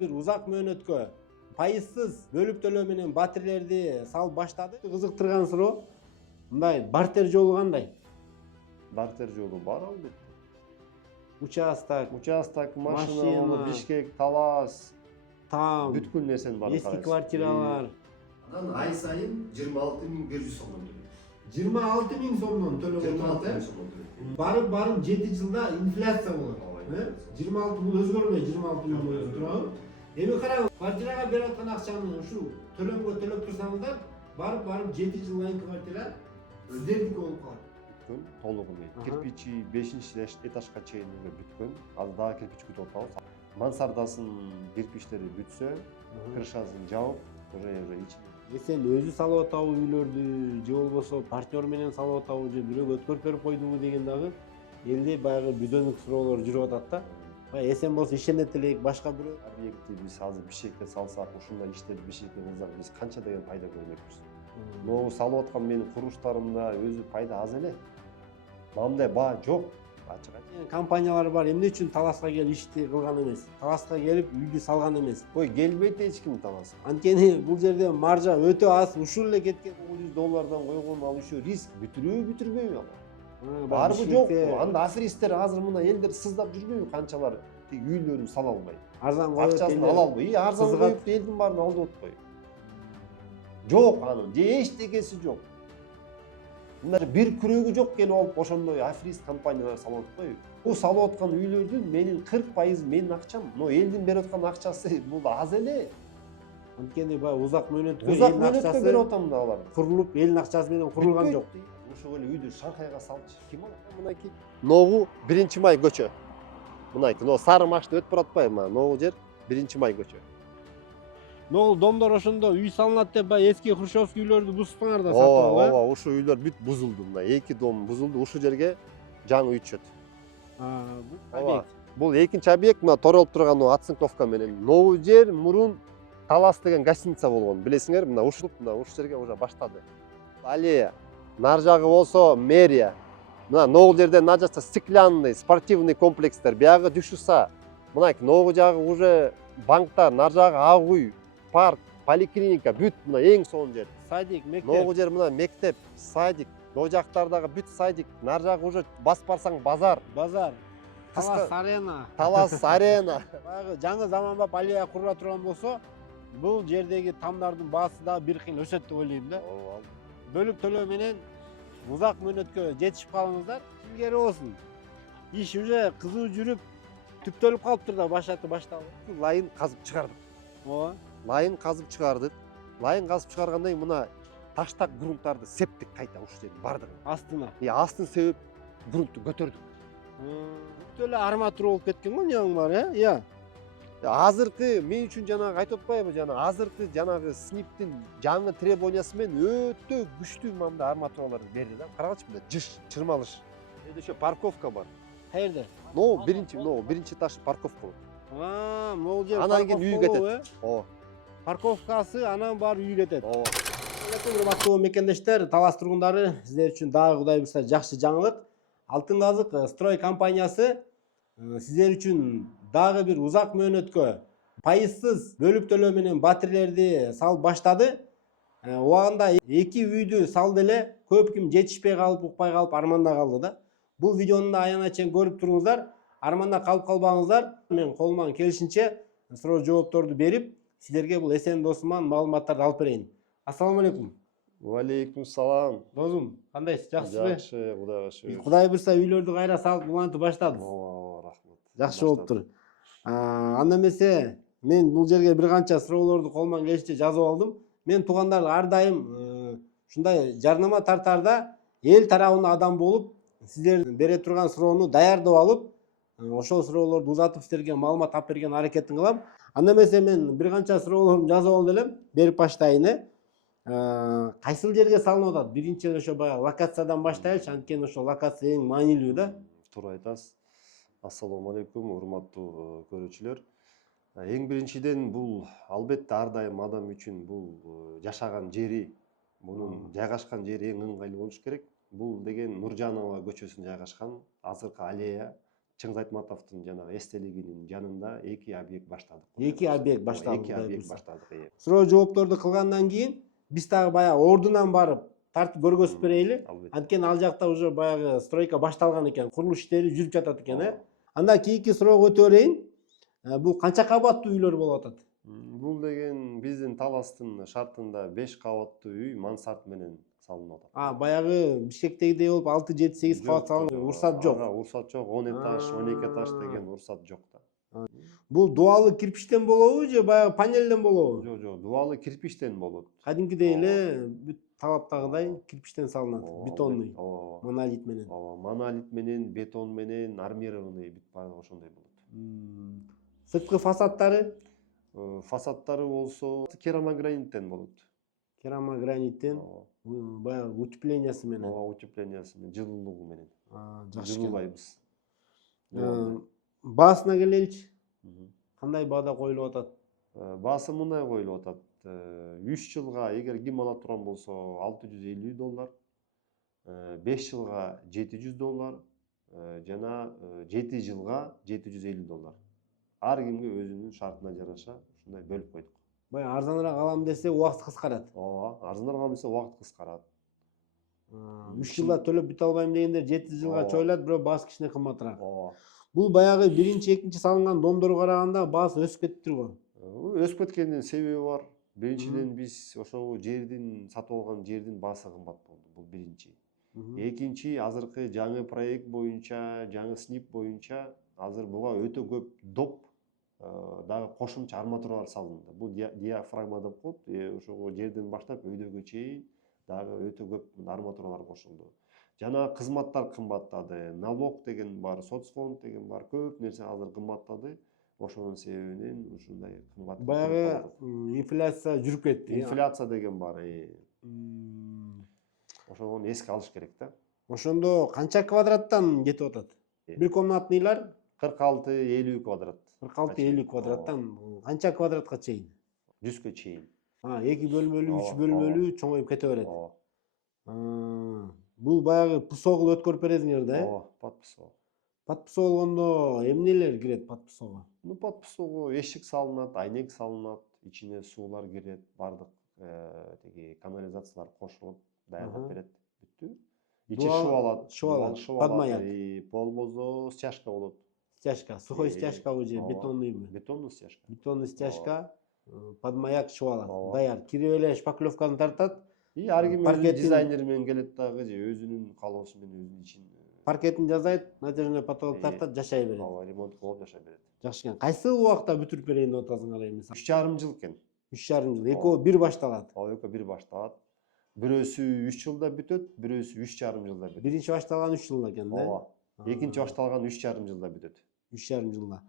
бир узак мөөнөткө пайызсыз бөлүп төлөө менен батирелерди салып баштады. Кызыктырган суроо, мындай бартер жолу кандай? Бартер жолу бар албетте. Участок, машина жолу, Бишкек, Талас, таам, бүткүл нерсенин баарын эски карайсыз. квартиралар. Анан ай сайын 26.100 сомдон төлөйт. 26.000 сомдон төлөп 26.000 сомдон төлөйт. Барып 7 жылда инфляция болот. 26 бул өзгөрбөй 26.000 туурабы? Эми караңыз, квартирага берип аткан акчаны ушу төлөмгө төлөп турсаңыздар, барып 7 жылдан кийин квартира өздөрүнүкү болуп калат. Бүткөн, толугу менен. Кирпичи 5-чи этажга чейин уже бүткөн. Азыр дагы кирпич күтүп атабыз. Мансардасын кирпичтери бүтсө, крышасын жабып, уже ичине. Сен өзү салып атабы үйлөрдү, же болбосо партнер менен салып атабы, же бирөөгө өткөрүп берип койдубу деген дагы элде баягы бүдөнлүк суроолор жүрүп атат да. Эсен болсо ишенет элек, башка бирөө Объектти биз азыр Бишкекте салсак, ушундай иштерди Бишкекте кылсак, биз канча деген пайда көрмөкпүз. Могу салып аткан менин курулуштарымда өзү пайда аз эле. Мындай баа жок. Ачык айтып. компаниялар бар, эмне үчүн Таласка келип ишти кылган эмес? Таласка келип үйдү салган эмес. Ой, келбейт эч ким Таласка. Анткени бул жерде маржа өтө аз, ушул эле кеткен. $900 койгон ал еще риск бүтүрүүбү бүтүрбөйбү ал? Барбы Барбы жок. Анда аферисттер азыр мына элдер сыздап жүрбөйбү, канчалар тиги үйлөрүн сала албайт. Арзан коюп Акчасын ала албай. Арзан коюп элдин баарын алдап атпайбы? Жок анын, же эчтекеси жок. Мына бир күрөгү жок келип алып ошондой аферист компаниялар салып атпайбы? Бул салып аткан үйлөрдүн менин 40% менин акчам. Но элдин берип аткан акчасы бул аз эле. Анткени баягы узак мөөнөткө Узак мөөнөткө берип атам да алар. курулуп, элдин акчасы менен курулган жок. Ошол эле үйдү Шанхайга салчы. Ким алат? Мынакей Ногу 1-май көчө. Мынакей, но сары машина өтүп баратпайбы? Мына Ногу жер 1-май көчө. Ногул домдор ошондо үй салынат деп баягы эски хрущевский үйлөрдү бузуптаңар да сатып алып. Ооба, ушул үйлөр бүт бузулду. Мына 2 дом бузулду. Ушул жерге жаңы үй түшөт. Бул объект. Бул экинчи объект, мына торолуп турган оцинковка менен. Ногу жер мурун Талас деген гостиница болгон. Билесиңер, мына ушул жерге уже баштады. Аллея. Нар жагы болсо мэрия. Мына Ногул жерде мына жакта стеклянный спортивный комплекстер, биягы Дюшуса. Мына Ногул жагы уже банктар, нар жагы ак үй, парк, поликлиника бүт мына эң сонун жер. Садик, мектеп. Ногул жер мына мектеп, садик, но жактардагы бүт садик, нар жагы уже басып барсаң базар. Талас арена. Талас арена. Баягы жаңы заманбап аллея курула турган болсо, бул жердеги тамдардын баасы да бир кыйын өсөт деп ойлойм да. Бөлүп төлөө менен узак мөөнөткө жетишип калыңыздар. Илгери болсун. Иш уже кызуу жүрүп, түптөлүп калыптыр да, башталды. Лайын казып чыгардык. Ооба. Лайын казып чыгардык. Лайын казып чыгаргандан кийин мына таштак грунттарды септик кайта ушул жердин бардыгын. Астына. Астын себип грунтту көтөрдүк. Бүт эле арматура болуп кеткен го нең бар, э? Азыркы мен үчүн жанагы айтып атпайбы, азыркы жанагы сниптин жаңы требованиясы менен өтө күчтүү мындай арматуралар берди да. Карагычы мында жыш, чырмалыш. Эде ошо парковка бар. Каерде? Биринчи этаж парковка болот. Могул жер. Анан кийин үй кетет. Ооба. Парковкасы, анан бар үй кетет. Ооба. Урматтуу мекендештер, Талас тургундары, сиздер үчүн дагы Кудай буйрса жакшы жаңылык. Алтын казык строй компаниясы сиздер үчүн дагы бир узак мөөнөткө пайызсыз бөлүп төлөө менен батирелерди салып баштады. Убагында 2 үйдү салды эле, көп ким жетишпей калып, укпай калып, арманда калды да. Бул видеону да аянат чейин көрүп туруңуздар. Арманда калып калбаңыздар. Мен колуман келишинче суроо жоопторду берип, силерге бул эсен досуман маалыматтарды алып берейин. Ассаламу алейкум. Валейкум салам. Досум, кандайсыз? Жакшысызбы? Жакшы, Кудайга шүгүр. Кудай буйрса үйлөрдү кайра салып улантып баштадыңыз. Ооба, рахмат. Жакшы болуптур. Анда эмесе мен бул жерге бир канча суроолорду колуман келишинче жазып алдым. Мен туугандар ар дайым ушундай жарнама тартаарда эл тарабынан адам болуп, сиздер бере турган суроону даярдап алып, ошол суроолорду узатып силерге маалымат алып берген аракетин кылам. Анда эмесе мен бир канча суроолорду жазып алып элем, берип баштайын. Кайсыл жерге салынып атат? Биринчиден ошо баягы локациядан баштайлычы, анткени ошол локация эң маанилүү да. Туура айтасыз. Ассаламу алейкум, урматтуу көрүүчүлөр. Эң биринчиден бул албетте ар дайым адам үчүн бул жашаган жери, мунун жайгашкан жери эң ыңгайлуу болуш керек. Бул деген Нуржанова көчөсүнө жайгашкан азыркы аллея Чыңгыз Айтматовдун жанагы эстелигинин жанында 2 объект баштадык. 2 объект башталды. 2 объект баштадык. Суроо жоопторду кылгандан кийин биз дагы баягы ордунан барып тартып көргөзүп берели. Анткени ал жакта уже баягы стройка башталган экен, курулуш иштери жүрүп жатат экен. Анда кийинки суроого өтө берейин. Бул канча кабаттуу үйлөр болуп атат? Бул деген биздин Таластын шартында 5 кабаттуу үй мансард менен салынып атат. Баягы Бишкектегидей болуп 6-7-8 кабат салынган уруксат жок. Уруксат жок. 10 этаж, 12 этаж деген уруксат жок да. Бул дуалы кирпичтен болобу же баягы панелден болобу? Жок, дуалы кирпичтен болот. Кадимкидей эле бүт талаптагыдай кирпичтен салынат, бетонный, монолит менен. Монолит менен, бетон менен, армированный бүт баары ошондой болот. Сырткы фасадтары? Фасадтары болсо керамограниттен болот. Керамограниттен, баягы утеплениясы менен. Утеплениясы менен, жылуулугу менен. Жакшы. Жылуулайбыз. Баасына келеличи. Кандай баада коюлуп атат? Баасы мындай коюлуп атат. 3 жылга эгер ким ала турган болсо $650, 5 жылга $700 жана 7 жылга $750. Ар кимге өзүнүн шартына жараша ушундай бөлүп койдук. Баягы арзаныраак алам десе убакыт кыскарат. Арзаныраак алам десе убакыт кыскарат. 3 жылда төлөп бүтө албайм дегендер 7 жылга чойлат, бирок баасы кичине кымбатыраак. Бул баягы биринчи, экинчи салынган домдорго караганда баасы өсүп кетиптир го. Өсүп кеткендин себеби бар. Биринчиден биз ошол жердин сатып алган жердин баасы кымбат болду. Бул биринчи. Экинчи, азыркы жаңы проект боюнча, жаңы СНИП боюнча азыр буга өтө көп доп дагы кошумча арматуралар салынды. Бул диафрагма деп коет. Ошого жерден баштап өйдөгө чейин дагы өтө көп арматуралар кошулду. Жана кызматтар кымбаттады. Налог деген бар, соцфонд деген бар, көп нерсе азыр кымбаттады. Ошонун себебинен ушундай кымбат. Баягы инфляция жүрүп кетти. Инфляция деген бар. Ошону эске алыш керек да. Ошондо канча квадраттан кетип атат? Бир комнатныйлар 46-50 квадрат. 46-50 квадраттан канча квадратка чейин? 100га чейин. 2 бөлмөлүү, 3 бөлмөлүү чоңоюп кете берет. Бул баягы ПСО өткөрүп бересиңер да? Под ПСО. Под ПСО болгондо эмнелер кирет под ПСОго? Под ПСОго эшик салынат, айнек салынат, ичине суулар кирет, бардык теги канализациялар кошулуп даярдап берет. Бүттү. Ичи шуалат, подмаяк. Болбосо стяжка болот. Стяжка, сухой стяжкабы же бетонныйбы? Бетонный стяжка. Бетонный стяжка, подмаяк шуалат. Даяр. Кирип эле шпаклевканы тартат. Ар ким өзүнүн дизайнери менен келет дагы же өзүнүн каалоосу менен өзүнүн ичин. Паркетин жасайт, натяжной потолок тартат, жашай берет. Ремонт кылып жашай берет. Жакшы экен. Кайсы убакта бүтүрүп берейин деп атасыңар эми? 3,5 жыл экен. 3,5 жыл. Экөө бир башталат. Экөө бир башталат. Бирөөсү 3 жылда бүтөт, бирөөсү 3,5 жылда бүтөт. Биринчи башталган 3 жылда экен да? Экинчи башталган 3,5 жылда бүтөт. 3,5 жылда.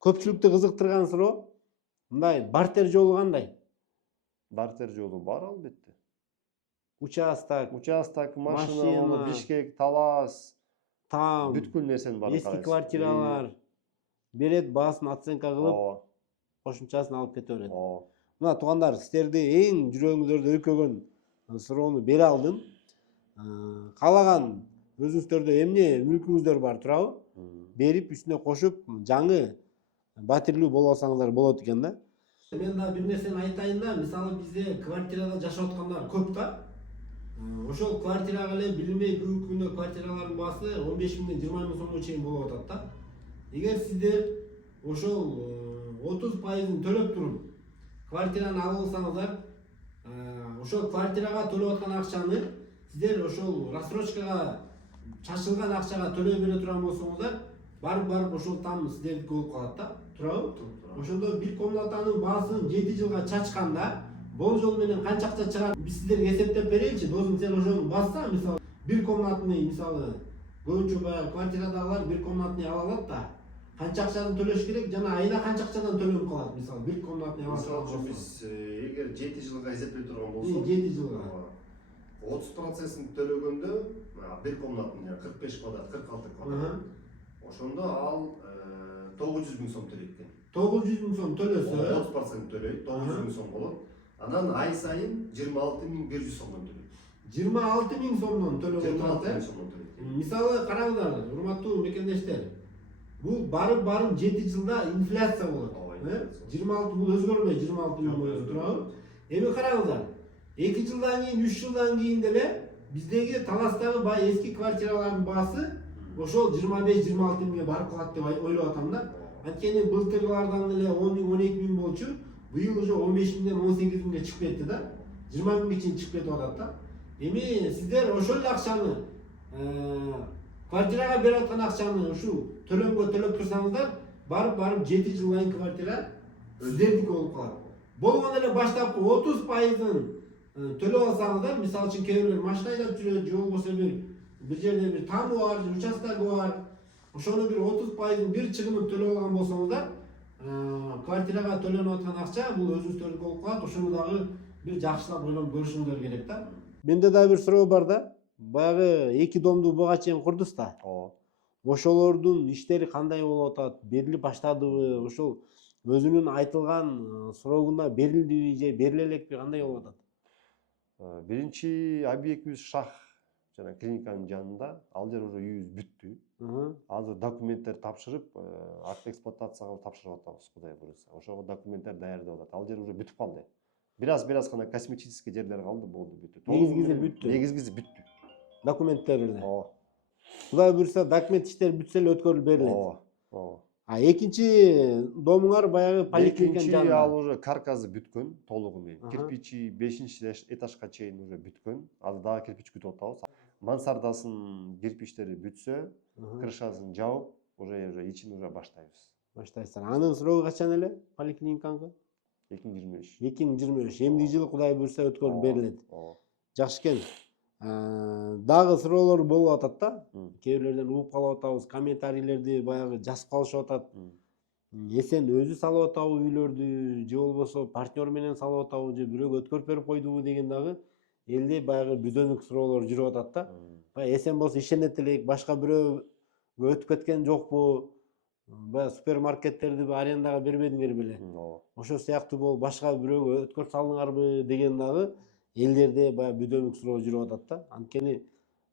Көпчүлүктү кызыктырган суроо, мындай бартер жолу кандай? Бартер жолу бар албетте. Участок, машина, Бишкек, Талас, там, бүткүл нерсени бар. эски квартиралар берет, баасын оценка кылып, кошумчасын алып кете берет. Мына туугандар, сиздерди эң жүрөгүңүздөрдө өйкөгөн суроону бере алдым. Каалаган өзүңүздөрдө эмне мүлкүңүздөр бар турабы? Берип, үстүнө кошуп, жаңы батирлүү болуп алсаңыздар болот экен да. Мен да бир нерсени айтайын да, мисалы бизде квартирада жашап аткандар көп да. Ошол квартирага эле билинбей бүгүнкү күндө квартиралардын баасы 15 миңден 20 миң сомго чейин болуп атат да. Эгер сиздер ошол 30% төлөп туруп квартираны алып алсаңыздар, ошол квартирага төлөп аткан акчаны сиздер ошол рассрочкага чачылган акчага төлөй бере турган болсоңуздар, барып ошол там сиздердики болуп калат да. Туурабы? Ошондо бир комнатанын баасын 7 жылга чачканда болжол менен канча акча чыгат? Биз сиздерге эсептеп берейинчи. Досум, сен ошону басса, мисалы, бир комнатный, мисалы, көбүнчө баягы квартирадагылар бир комнатный ала алат да. Канча акчадан төлөш керек жана айда канча акчадан төлөнүп калат? Мисалы, бир комнатный ала алсак, биз эгер 7 жылга эсептей турган болсок, 7 жылга 30% төлөгөндө, бир комнатный 45 квадрат, 46 квадрат. Ошондо ал 900 миң сом төлөйт экен. 900 миң сом төлөсө, 30% төлөйт, 900 миң сом болот. Анан ай сайын 26.100 сомдон төлөйт. 26 миң сомдон төлөп отурат. Мисалы, караңыздар, урматтуу мекендештер. Бул барып 7 жылда инфляция болот. Ооба, инфляция. 26 бул өзгөрбөй 26 миң болот туурабы? Эми караңыздар. 2 жылдан кийин, 3 жылдан кийин деле биздеги Таластагы бай эски квартиралардын баасы ошол 25-26 миңге барып калат деп ойлоп атам да. Анткени былтыргылардан эле 10 миң, 12 миң болчу. Быйыл уже 15 миңден 18 миңге чыгып кетти да. 20 миңге чейин чыгып кетип атат да. Эми сиздер ошол акчаны квартирага берип аткан акчаны ушул төлөмгө төлөп турсаңыздар, барып 7 жылдан квартира сиздердики болуп калат. Болгон эле баштапкы 30%-ын төлөп алсаңыздар, мисалы үчүн кээ бирлер машина айдап жүрөт, же болбосо бир жерде бир тамы бар, участогу бар. Ошону бир 30%-ын бир чыгымын төлөп алган болсоңуздар, квартирага төлөнүп аткан акча бул өзүңүздөрдүкү болуп калат. Ошону дагы бир жакшылап ойлонуп көрүшүңүздөр керек да. Менде дагы бир суроо бар да. Баягы 2 домду буга чейин курдуз да. Ооба. Ошолордун иштери кандай болуп атат? Берилип баштадыбы? Ошол өзүнүн айтылган срогуна берилдиби же бериле элекпи? Кандай болуп атат? Биринчи объектибиз Шах жана клиниканын жанында. Ал жер уже үйүбүз бүттү. Азыр документтер тапшырып, акт эксплуатацияга тапшырып атабыз, Кудай буйруса. Ошого документтер даярдап атат. Ал жер уже бүтүп калды. Бираз гана косметический жерлер калды, болду бүттү. Негизгиси бүттү. Негизгиси бүттү. Документтер эле. Ооба. Кудай буйруса документ иштери бүтсө эле өткөрүлүп берилет. Ооба. Ооба. А экинчи домуңар баягы поликлиниканын Экинчи жанында. ал уже каркасы бүткөн, толугу менен. Кирпичи 5-этажга чейин уже бүткөн. Азыр дагы кирпич күтүп атабыз. Мансардасын кирпичтери бүтсө, крышасын жабып, уже ичин уже баштайбыз. Баштайсыздар. Анын срогу качан эле поликлиниканын? 2023. 2023. Эмдиги жылы Кудай буйруса өткөрүлүп берилет. Ооба. Жакшы экен. Дагы суроолор болуп атат да. Кээ бирлерден угуп калып атабыз, комментарийлерди баягы жазып калышып атат. Эсен өзү салып атабы үйлөрдү, же болбосо партнер менен салып атабы, же бирөөгө өткөрүп берип койдубу деген дагы элде баягы бүдөнүк суроолор жүрүп атат да. Баягы эсен болсо ишенет элек, башка бирөөгө өтүп кеткен жокпу? Баягы супермаркеттерди арендага бербедиңер беле? Ооба. Ошол сыяктуу болуп башка бирөөгө өткөрүп салдыңарбы деген дагы элдерде баягы бүдөнүк суроо жүрүп атат да. Анткени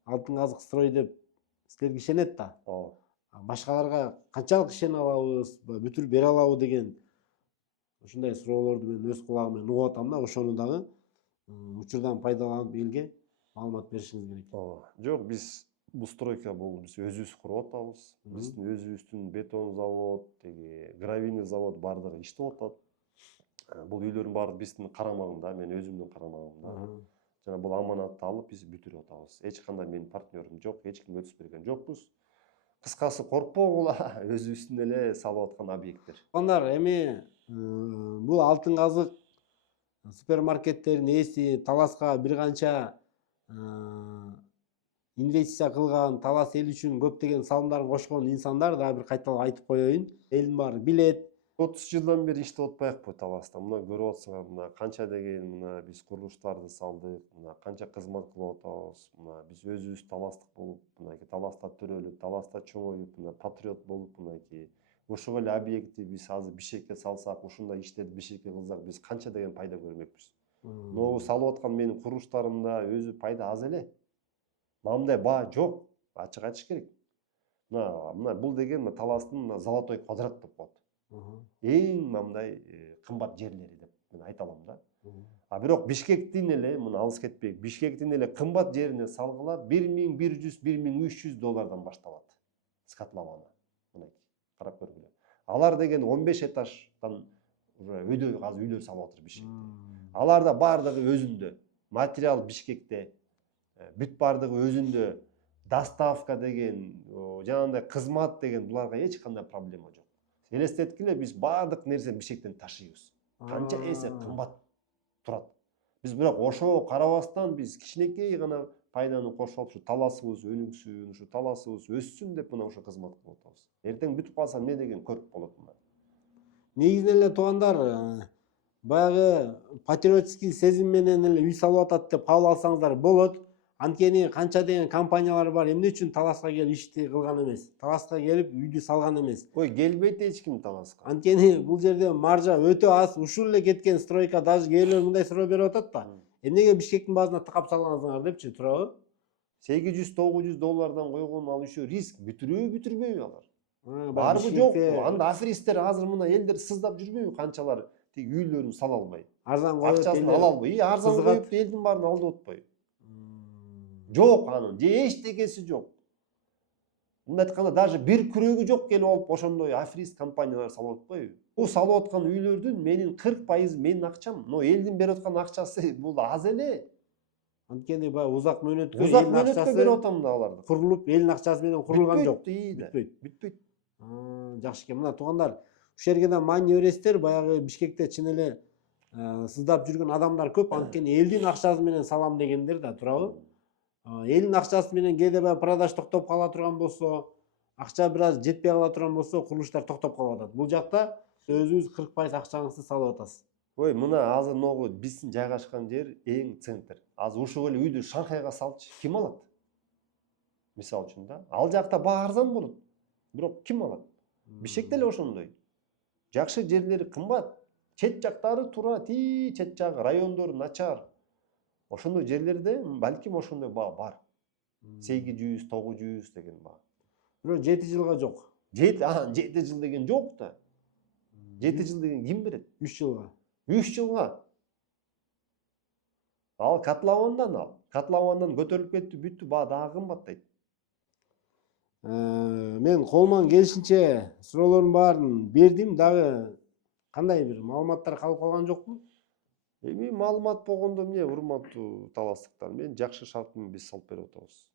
Алтын казык строй деп силерге ишенет да. Ооба. Башкаларга канчалык ишене алабыз, бүтүрүп бере алабы деген ушундай суроолорду мен өз кулагым менен угуп атам да. Ошону дагы учурдан пайдаланып элге маалымат беришиңиз керек. Ооба. Жок, биз бул стройка биз өзүбүз куруп атабыз. Биздин өзүбүздүн бетон завод, гравийный завод баардыгы иштеп атат. Бул үйлөрдүн баары биздин карамагымда, мен өзүмдүн карамагымда. Жана бул аманатты алып биз бүтүрүп атабыз. Эч кандай менин партнерим жок, эч ким өтүп берген жокпуз. Кыскасы коркпогула, өзүбүздүн эле салып аткан объекттер. Андар эми бул Алтын казык супермаркеттердин ээси Таласка бир канча инвестиция кылган, Талас эл үчүн көптөгөн салымдарын кошкон инсандар, дагы бир кайталап айтып коеюн. Элдин баары билет. 30 жылдан бери иштеп атпайбы Таласта? Мына көрүп атсыңар, мына канча деген мына биз курулуштарды салдык, мына канча кызмат кылып атабыз. Мына биз өзүбүз таластык болуп, мынакей Таласта төрөлүп, Таласта чоңоюп, мына патриот болуп, мынакей ушул эле объектти биз азыр Бишкекке салсак, ушундай иштерди Бишкекке кылсак, биз канча деген пайда көрмөкпүз. Могу салып аткан менин курулуштарымда өзү пайда аз эле. Мындай баа жок, ачык айтыш керек. Мына бул деген Таластын золотой квадрат деп коет. Эң мындай кымбат жерлери деп мен айта алам да. А бирок Бишкектин эле, мына алыс кетпейик, Бишкектин эле кымбат жерине салгыла $1100–1300 башталат. Скотлована. Мынакей, карап көргүлө. Алар деген 15 этаждан уже өйдө азыр үйлөр салып атыр Бишкекте. Аларда баардыгы өзүндө. Материал Бишкекте, бүт баардыгы өзүндө. Доставка деген, жанагындай кызмат деген буларга эч кандай проблема жок. Элестеткиле, биз баардык нерсени Бишкектен ташыйбыз. Канча эсе кымбат турат. Биз бирок ошого карабастан биз кичинекей гана пайданы кошуп алып, ушу таласыбыз өнүксүн, ушу таласыбыз өссүн деп мына ошо кызмат кылып атабыз. Эртең бүтүп калса эмне деген көрүп болот мына. Негизинен эле туугандар, баягы патриотический сезим менен эле үй салып атат деп кабыл алсаңыздар болот. Анткени канча деген компаниялар бар, эмне үчүн Таласка келип ишти кылган эмес, Таласка келип үйдү салган эмес. Ой, келбейт эч ким Таласка. Анткени бул жерде маржа өтө аз, ушул эле кеткен стройка даже кээрлер мындай суроо берип атат да. Эмнеге Бишкектин баасына тыкап салгансыңар депчи, туурабы? $800–900 койгон ал еще риск, бүтүрүүбү бүтүрбөйбү алар. Барбы жокпу? Анда аферисттер азыр мына элдер сыздап жүрбөйбү канчалар тиги үйлөрүн сала албай. Арзан коюп Акчасын ала албай, арзан коюп элдин баарын алдап атпайбы? Жок анын, же эчтекеси жок. Мындай айтканда даже бир күрөгү жок келип алып ошондой аферист компаниялар салып атпайбы? Бул салып аткан үйлөрдүн менин 40% менин акчам, но элдин берип аткан акчасы бул аз эле. Анткени баягы узак мөөнөткө берип атам да аларды. Курулуп, элдин акчасы менен курулган жок. Бүтпөйт. Жакшы экен. Мына туугандар, ушул жерге да маани бересиздер. Баягы Бишкекте чын эле сыздап жүргөн адамдар көп. Анткени элдин акчасы менен салам дегендер да турабы? Элдин акчасы менен кээде баягы продаж токтоп кала турган болсо, акча бир аз жетпей кала турган болсо, курулуштар токтоп калып атат. Бул жакта өзүңүз 40% акчаңызды салып атасыз. Ой, мына азыр могу биздин жайгашкан жер эң центр. Азыр ушул эле үйдү Шанхайга салчы, ким алат? Мисал үчүн да, ал жакта баа арзан болот. Бирок ким алат? Бишкекте эле ошондой. Жакшы жерлери кымбат. Чет жактары туура, чет жагы райондору начар. Ошондой жерлерде балким ошондой баа бар. 800, 900 деген баа. Бирок 7 жылга жок. 7 жыл деген жок да. 7 жыл деген ким берет? 3 жылга. 3 жылга. Ал Котловандан көтөрүлүп кетти, бүттү, баа дагы кымбаттайт. Мен колуман келишинче суроолордун баарын бердим, дагы кандай бир маалыматтар калып калган жокпу? Эми маалымат болгондо эмне, урматтуу таластыктар, мен жакшы шарт менен биз салып берип атабыз.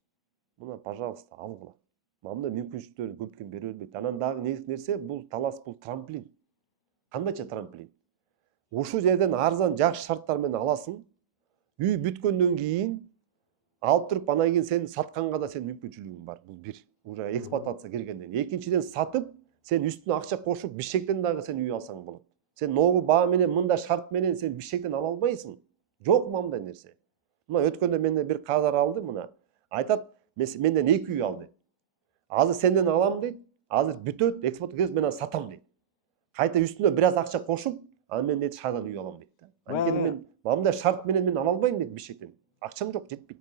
Мына, пожалуйста, алгыла. Мында мүмкүнчүлүктөрдү көпкө бере бербейт. Анан дагы нерсе, бул талас, бул трамплин. Кандайча трамплин? Ушул жерден арзан жакшы шарттар менен аласың. Үй бүткөндөн кийин алып туруп, анан кийин сен сатканга да сен мүмкүнчүлүгүң бар. Бул бир. Уже эксплуатация киргенден. Экинчиден сатып, сен үстүнө акча кошуп, Бишкектен дагы сен үй алсаң болот. Сен ногу баа менен, мындай шарт менен сен Бишкектен ала албайсың. Жок мындай нерсе. Мына өткөндө менден бир кадар алды, мына. Айтат, менден 2 үй алды. Азыр сенден алам дейт. Азыр бүтөт, эксплуатация кирет, мен сатам дейт. Кайта үстүнө бир аз акча кошуп, анан мен дейт шаардан үй алам дейт. Анткени мен мындай шарт менен мен ала албайм дейт Бишкектен. Акчам жок, жетпейт.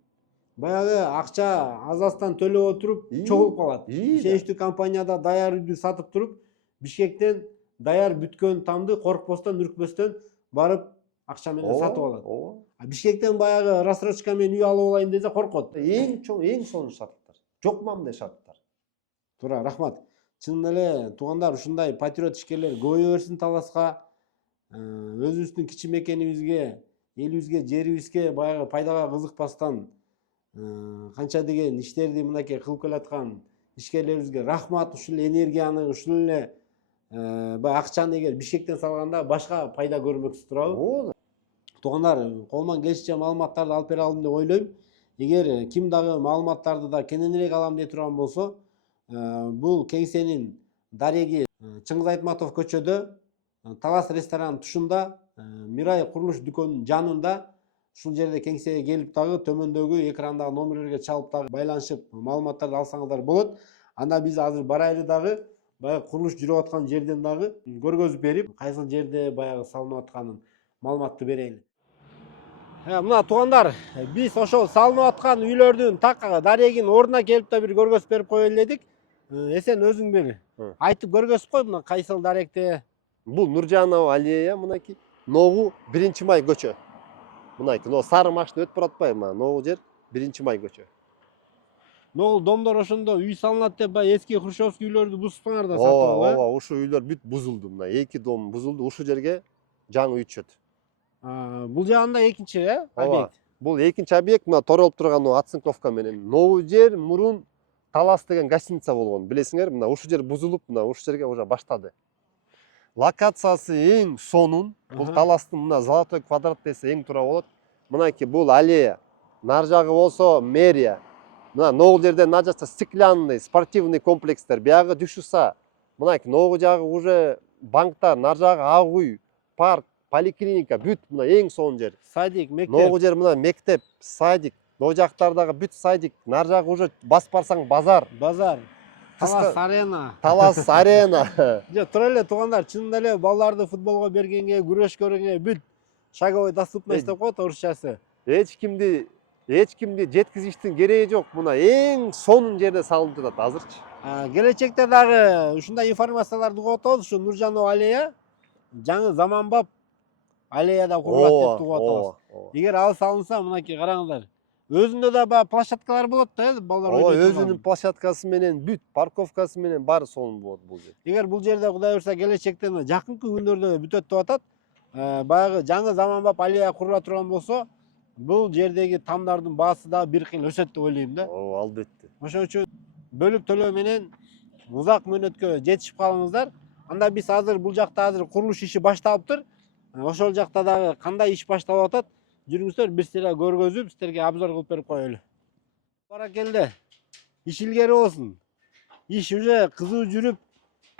Баягы акча азастан төлөп отуруп чогулуп калат. Ишеничтүү компанияда даяр үйдү сатып туруп, Бишкектен даяр бүткөн тамды коркпостон, үркпөстөн барып акча менен сатып алат. Бишкектен баягы рассрочка менен үй алып алайын десе коркот. Эң чоң, эң сонун шарттар. Жок мындай шарттар. Туура, рахмат. Чын эле туугандар, ушундай патриот ишкерлер көбөйө берсин таласка. Өзүбүздүн кичи мекенибизге, элибизге, жерибизге баягы пайдага кызыкпастан канча деген иштерди мынакей кылып келаткан ишкерлерибизге рахмат. Ушул энергияны, ушул эле баягы акчаны эгер Бишкектен салганда башка пайда көрмөксүз турабы? Туугандар, колуман келишинче маалыматтарды алып бере алдым деп ойлойм. Эгер ким дагы маалыматтарды да кененирээк алам дей турган болсо, бул кеңсенин дареги Чыңгыз Айтматов көчөдө, Талас ресторанын тушунда, Мирай курулуш дүкөнүнүн жанында, ушул жерде кеңсеге келип дагы төмөндөгү экрандагы номерлерге чалып дагы байланышып маалыматтарды алсаңыздар болот. Анда биз азыр барайлы дагы баягы курулуш жүрүп аткан жерден дагы көргөзүп берип, кайсыл жерде баягы салынып атканын маалыматты берели. Мына туугандар, биз ошол салынып аткан үйлөрдүн так дарегинин ордуна келип да бир көргөзүп берип коелу дедик. Эсен өзүң бир айтып көргөзүп кой, мына кайсыл даректе? Бул Нуржанова аллея, мынакей. Ногу 1-май көчө. Мынакей, сары машина өтүп баратпайбы? Ногу жер 1-май көчө. Ногу домдор ошондо үй салынат деп эски хрущевский үйлөрдү бузуптуңар да сатып алып, ооба, ушул үйлөр бүт бузулду. Мына 2 дом бузулду. Ушул жерге жаңы үй түшөт. Бул жагында экинчи, объект. Бул экинчи объект, мына торолуп турган оцинковка менен. Ногу жер мурун Талас деген гостиница болгон. Билесиңер, мына ушул жер бузулуп, мына ушул жерге уже баштады. Локациясы эң сонун. Бул Таластын мына Золотой квадрат десе эң туура болот. Мынакей бул аллея. Нар жагы болсо мэрия. Мына ногу жерде мына жакта стеклянный спортивный комплекстер, биягы Дюшуса. Мынакей ногу жагы уже банктар, нар жагы ак үй, парк, поликлиника, бүт мына эң сонун жер. Садик, мектеп. Ногу жер мына мектеп, садик, но жактардагы бүт садик, нар жагы уже басып барсаң базар. Базар. Талас арена. Талас арена. Тура эле туугандар, чынында эле балдарды футболго бергенге, күрөшкөнгө бүт шаговой доступность деп коет орусчасы. Эч кимди жеткизиштин кереги жок. Мына эң сонун жерде салынып жатат азырчы. Келечекте дагы ушундай информацияларды угуп атабыз. Ушу Нуржанова аллея жаңы заманбап аллеяда курулат деп угуп атабыз. Эгер ал салынса, мынакей караңыздар. Өзүндө да баягы площадкалар болот да, балдар Ооба, ойной өзүнүн турган. площадкасы менен бүт парковкасы менен баары сонун болот бул жер. Эгер бул жерде Кудай буйрса келечекте жакынкы күндөрдө бүтөт деп атат. Баягы жаңы заманбап аллея курула турган болсо, бул жердеги тамдардын баасы да бир кыйыл өсөт деп ойлойм да. Ооба, албетте. Ошон үчүн бөлүп төлөө менен узак мөөнөткө жетишип калыңыздар. Анда биз азыр бул жакта азыр курулуш иши башталыптыр. Ошол жакта дагы кандай иш башталып атат, жүрүңүздөр, биз силерге көргөзүп, силерге обзор кылып берип коелу. Баракелде. Иш илгери болсун. Иш уже кызуу жүрүп,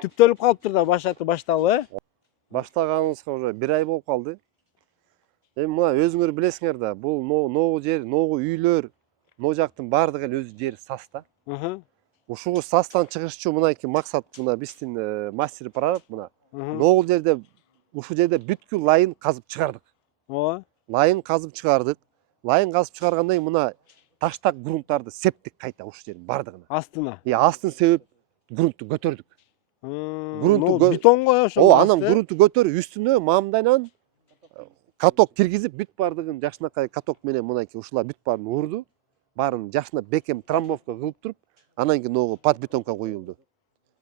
түптөлүп калыптыр да, башталып, Баштаганыбызга уже 1 ай болуп калды. Эми мына өзүңөр билесиңер да, бул ногу жер, ногу үйлөр, но жактын баардыгы эле өзү жер сас да. Ушул састан чыгыш үчүн мынайки максат, мына биздин мастер прораб мына ногу жерде, ушул жерде бүткүл лайын казып чыгардык. Ооба. Лайын казып чыгардык. Лайын казып чыгаргандан мына таштак грунттарды септик кайта ушул жердин баардыгына. Астына. Астын себеп грунтту көтөрдүк. Бетон го ошол. Анан грунтту көтөрүп, үстүнө мамдайнан каток киргизип, бүт баардыгын жакшынакай каток менен мынайки ушулар бүт баарын урду. Баарын жакшына бекем трамбовка кылып туруп, анан кийин ногу подбетонка куюлду.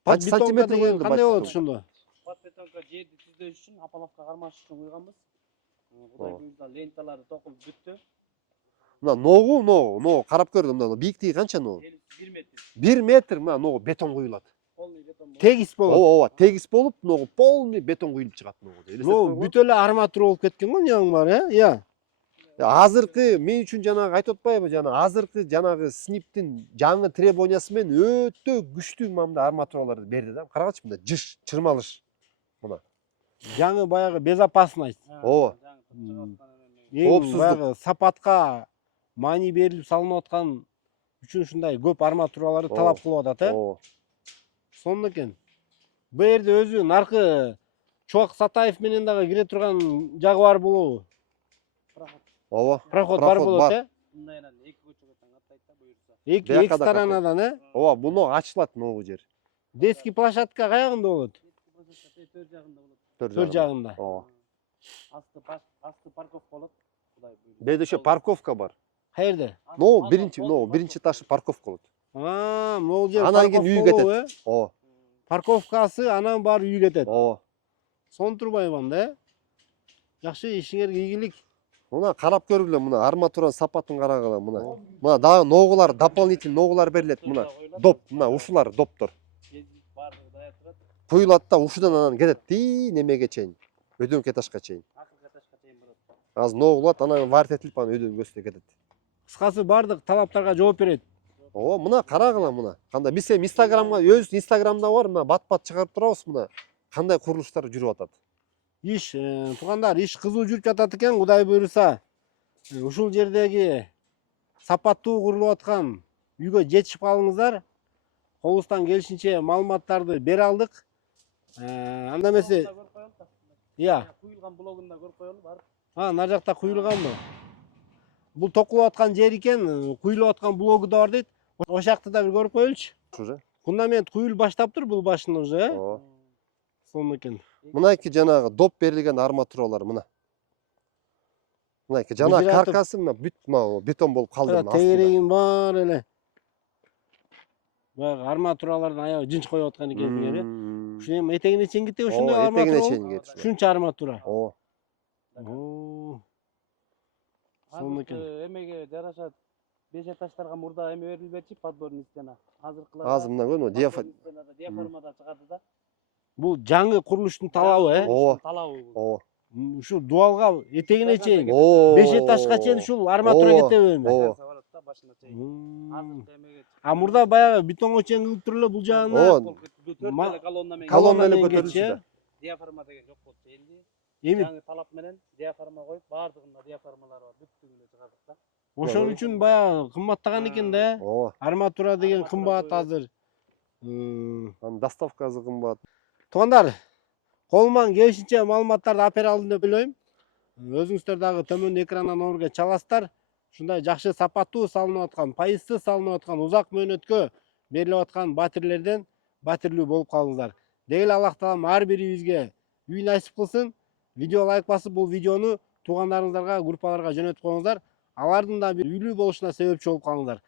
Канча сантиметр куюлду? Кандай болот ошондо? Подбетонка жерди түздөш үчүн, апаловка кармаш үчүн куйганбыз. Кудай буйрса ленталары токулуп бүттү. Мына ногу карап көрдүм, мына бийиктиги канча ногу? 1 метр. 1 метр мына ногу бетон куюлат. Полный бетон. Тегиз болот. Ооба, тегиз болуп, ногу полный бетон куюлуп чыгат ногу. Бүт эле арматура болуп кеткен го, нең бар, Иә. Азыркы мен үчүн жанагы айтып атпайбы, азыркы жанагы сниптин жаңы требованиясы менен өтө күчтүү мамда арматураларды берди да. Карагачы, мында жыш, чырмалыш. Мына. Жаңы баягы безопасность. Ооба. Эң баягы сапатка маани берилип салынып аткан үчүн ушундай көп арматураларды талап кылып атат, Ооба. Сонун экен. Бул жерде өзү наркы Чубак Сатаев менен дагы кире турган жагы бар болобу? Ооба. Проход бар болот, Мындайынан 2 көчөгө таң аттайт да буйрса. Эки сторонадан, Ооба, бул ногу ачылат ногу жер. Детский площадка каягында болот? Төр жагында болот. Төр жагында. Ооба. Асты парковка болот. Кудай буйрса. Беде ошо парковка бар. Каерде? Биринчи ташы парковка болот. Могул жер Анан кийин үй кетет. Ооба. Парковкасы, анан баары үй кетет. Ооба. Сон турбайбан да? Жакшы, ишиңерге ийгилик. Мына карап көргүлө, мына арматуранын сапатын карагыла, мына. Мына дагы ногулар, дополнительный ногулар берилет, мына. Доп, мына ушулар доптор. Баардыгы даяр турат. Куюлат да ушудан анан кетет немеге чейин. Өйдөнкө этажга чейин. Акыркы этажга чейин барат. Азыр ногулат, анан варит этилип анан өйдөн көзүнө кетет. Кыскасы баардык талаптарга жооп берет. Ооба, мына карагыла, мына. Кандай биз эми Инстаграмга, өз Инстаграмда бар, мына бат-бат чыгарып турабыз, мына. Кандай курулуштар жүрүп атат. Иш, туугандар, иш кызуу жүрүп жатат экен, Кудай буйрса. Ушул жердеги сапаттуу курулуп аткан үйгө жетишип калыңыздар. Колубуздан келишинче маалыматтарды бере алдык. Анда эмесе, Иә. Куюлган блогунда көрүп коелу барып. Нар жакта куюлганбы? Бул токулуп аткан жер экен, куюлуп аткан блогу да бар дейт. Ошол жакты да бир көрүп коелучу. Уже. Фундамент куюлуп баштаптыр бул башында уже, Ооба. Сонун экен. Мынайки жанагы доп берилген арматуралар мына. Мынайки жанагы каркасы мына бүт бетон болуп калды мына астында. Тегерегин бар эле. Баягы арматуралардын аябай жынч коюп аткан экенсиңер, Ушун эми этегине чейин кетти ошондой арматура. Этегине чейин кетти. Ушунча арматура. Ооба. Сонун экен. Эмеге жараша 5 этаждарга мурда эме берилбечи, подборный стена. Азыркылар. Азыр мына көрүнбү, диаформада чыгарды да. Бул жаңы курулуштун талабы, Ооба. Талабы бул. Ооба. Ушул дуалга этегине чейин, Ооба. 5 этажга чейин ушул арматура кетеби эми? Ооба. Башына чейин. Азыр эмеге. Мурда баягы бетонго чейин кылып туруп эле бул жагына. Колонна эле көтөрүлчү да. Диаформа деген жок болуп келди. Эми Жаңы талап менен диаформа коюп, баардыгында диаформалар бар, бүттүгүнө чыгардык да. ошон үчүн баягы кымбаттаган экен да. Ооба. Арматура деген кымбат азыр. Анын доставкасы кымбат. Туугандар, колуман келишинче маалыматтарды алып бере алдым деп ойлойм. Өзүңүздөр дагы төмөндө экрандан номерге чаласыздар. Ушундай жакшы сапаттуу салынып аткан, пайызсыз салынып аткан узак мөөнөткө берилип аткан батирлерден батирлүү болуп калыңыздар. Деги эле Аллах таалам ар бирибизге үй насип кылсын. Видео лайк басып бул видеону туугандарыңыздарга, группаларга жөнөтүп коюңуздар. Алардын да бир үйлүү болушуна себепчи болуп калыңыздар.